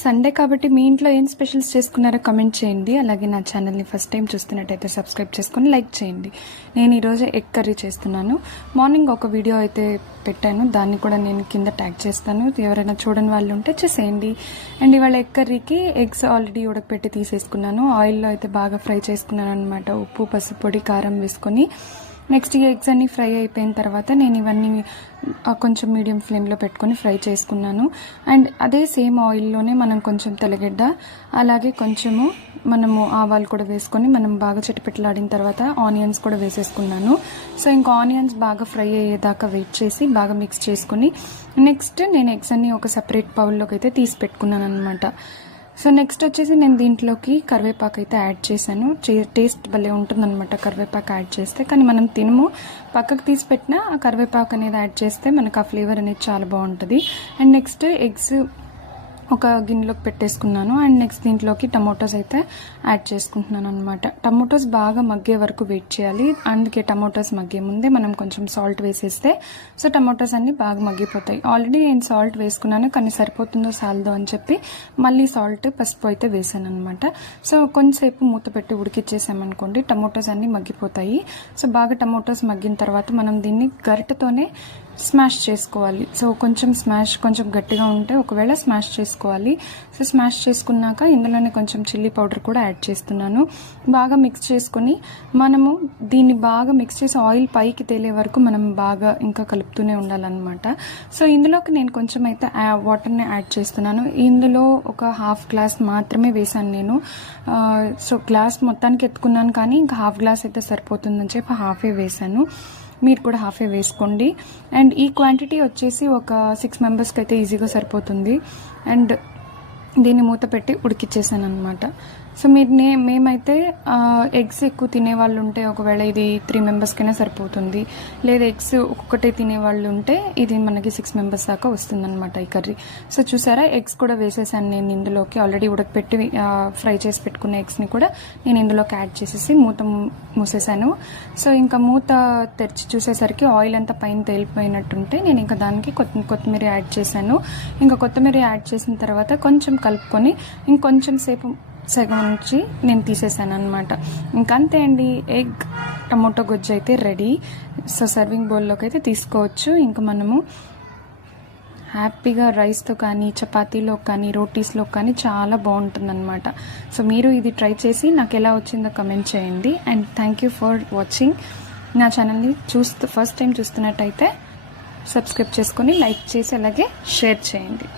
Sunday కాబట్టి మీ ఇంట్లో ఏం స్పెషల్స్ చేసుకున్నారో కమెంట్ చేయండి. అలాగే నా ఛానల్ని ఫస్ట్ టైం చూస్తున్నట్టయితే సబ్స్క్రైబ్ చేసుకొని లైక్ చేయండి. నేను ఈరోజు ఎగ్ కర్రీ చేస్తున్నాను. మార్నింగ్ ఒక వీడియో అయితే పెట్టాను, దాన్ని కూడా నేను కింద ట్యాగ్ చేస్తాను. ఎవరైనా చూడని వాళ్ళు ఉంటే చేసేయండి. అండ్ ఇవాళ ఎగ్ కర్రీకి ఎగ్స్ ఆల్రెడీ ఉడకపెట్టి తీసేసుకున్నాను. ఆయిల్లో అయితే బాగా ఫ్రై చేసుకున్నాను అనమాట. ఉప్పు, పసుపు పొడి, కారం వేసుకొని నెక్స్ట్ ఈ ఎగ్స్ అన్నీ ఫ్రై అయిపోయిన తర్వాత నేను ఇవన్నీ కొంచెం మీడియం ఫ్లేమ్లో పెట్టుకొని ఫ్రై చేసుకున్నాను. అండ్ అదే సేమ్ ఆయిల్లోనే మనం కొంచెం తెల్లగడ్డ, అలాగే కొంచెము మనము ఆవాలు కూడా వేసుకొని మనం బాగా చిటపెట్టలాడిన తర్వాత ఆనియన్స్ కూడా వేసేసుకున్నాను. సో ఇంకా ఆనియన్స్ బాగా ఫ్రై అయ్యేదాకా వెయిట్ చేసి బాగా మిక్స్ చేసుకుని నెక్స్ట్ నేను ఎగ్స్ అన్నీ ఒక సపరేట్ బౌల్లోకి అయితే తీసి పెట్టుకున్నాను అనమాట. సో నెక్స్ట్ వచ్చేసి నేను దీంట్లోకి కరివేపాకు అయితే యాడ్ చేశాను. టేస్ట్ భలే ఉంటుందన్నమాట కరివేపాకు యాడ్ చేస్తే, కానీ మనం తినము. పక్కకు తీసి పెట్టినా ఆ కరివేపాకు అనేది యాడ్ చేస్తే మనకు ఆ ఫ్లేవర్ అనేది చాలా బాగుంటుంది. అండ్ నెక్స్ట్ ఎగ్స్ ఒక గిన్నెలోకి పెట్టేసుకున్నాను. అండ్ నెక్స్ట్ దీంట్లోకి టమోటాస్ అయితే యాడ్ చేసుకుంటున్నాను అనమాట. టమోటాస్ బాగా మగ్గే వరకు వెయిట్ చేయాలి. అందుకే టమోటాస్ మగ్గే ముందే మనం కొంచెం సాల్ట్ వేసేస్తే సో టమోటాస్ అన్నీ బాగా మగ్గిపోతాయి. ఆల్రెడీ నేను సాల్ట్ వేసుకున్నాను, కానీ సరిపోతుందో సాలదో అని చెప్పి మళ్ళీ సాల్ట్, పసుపు అయితే వేసాను అనమాట. సో కొంచెంసేపు మూత పెట్టి ఉడికిచ్చేసామనుకోండి టమోటాస్ అన్నీ మగ్గిపోతాయి. సో బాగా టమోటాస్ మగ్గిన తర్వాత మనం దీన్ని గరిటెతోనే స్మాష్ చేసుకోవాలి. సో కొంచెం గట్టిగా ఉంటే ఒకవేళ స్మాష్ చేసుకోవాలి. సో స్మాష్ చేసుకున్నాక ఇందులోనే కొంచెం చిల్లీ పౌడర్ కూడా యాడ్ చేస్తున్నాను. బాగా మిక్స్ చేసుకొని మనము దీన్ని బాగా మిక్స్ చేసి ఆయిల్ పైకి తేలే వరకు మనం బాగా ఇంకా కలుపుతూనే ఉండాలన్నమాట. సో ఇందులోకి నేను కొంచెం అయితే వాటర్ని యాడ్ చేస్తున్నాను. ఇందులో ఒక హాఫ్ గ్లాస్ మాత్రమే వేసాను నేను. సో గ్లాస్ మొత్తానికి ఎత్తుకున్నాను, కానీ ఇంకా హాఫ్ గ్లాస్ అయితే సరిపోతుందని చెప్పి హాఫే వేసాను. మీరు కూడా హాఫే వేసుకోండి. అండ్ ఈ క్వాంటిటీ వచ్చేసి ఒక 6 మెంబర్స్కి అయితే ఈజీగా సరిపోతుంది. అండ్ దీన్ని మూత పెట్టి ఉడికిచ్చేసాను అనమాట. సో మేమైతే ఎగ్స్ ఎక్కువ తినేవాళ్ళు ఉంటే ఒకవేళ ఇది 3 మెంబర్స్కైనా సరిపోతుంది. లేదా ఎగ్స్ ఒక్కొక్కటే తినేవాళ్ళు ఉంటే ఇది మనకి 6 మెంబర్స్ దాకా వస్తుందన్నమాట ఈ కర్రీ. సో చూసారా, ఎగ్స్ కూడా వేసేసాను నేను ఇందులోకి. ఆల్రెడీ ఉడకపెట్టి ఫ్రై చేసి పెట్టుకున్న ఎగ్స్ని కూడా నేను ఇందులోకి యాడ్ చేసేసి మూత మూసేసాను. సో ఇంకా మూత తెరిచి చూసేసరికి ఆయిల్ అంతా పైన తేలిపోయినట్టుంటే నేను ఇంకా దానికి కొత్తిమీర యాడ్ చేశాను. ఇంకా కొత్తిమీర యాడ్ చేసిన తర్వాత కొంచెం కలుపుకొని ఇంకొంచెం సేపు సగం నుంచి నేను తీసేసాను అనమాట. ఇంకంతే అండి, ఎగ్ టమోటో గుజ్జు అయితే రెడీ. సో సర్వింగ్ బౌల్లోకి అయితే తీసుకోవచ్చు. ఇంకా మనము హ్యాపీగా రైస్తో కానీ, చపాతీలో కానీ, రోటీస్లో కానీ చాలా బాగుంటుందన్నమాట. సో మీరు ఇది ట్రై చేసి నాకు ఎలా వచ్చిందో కమెంట్ చేయండి. And thank you for watching. నా ఛానల్ని ఫస్ట్ టైం చూస్తున్నట్టయితే సబ్స్క్రైబ్ చేసుకొని లైక్ చేసి అలాగే షేర్ చేయండి.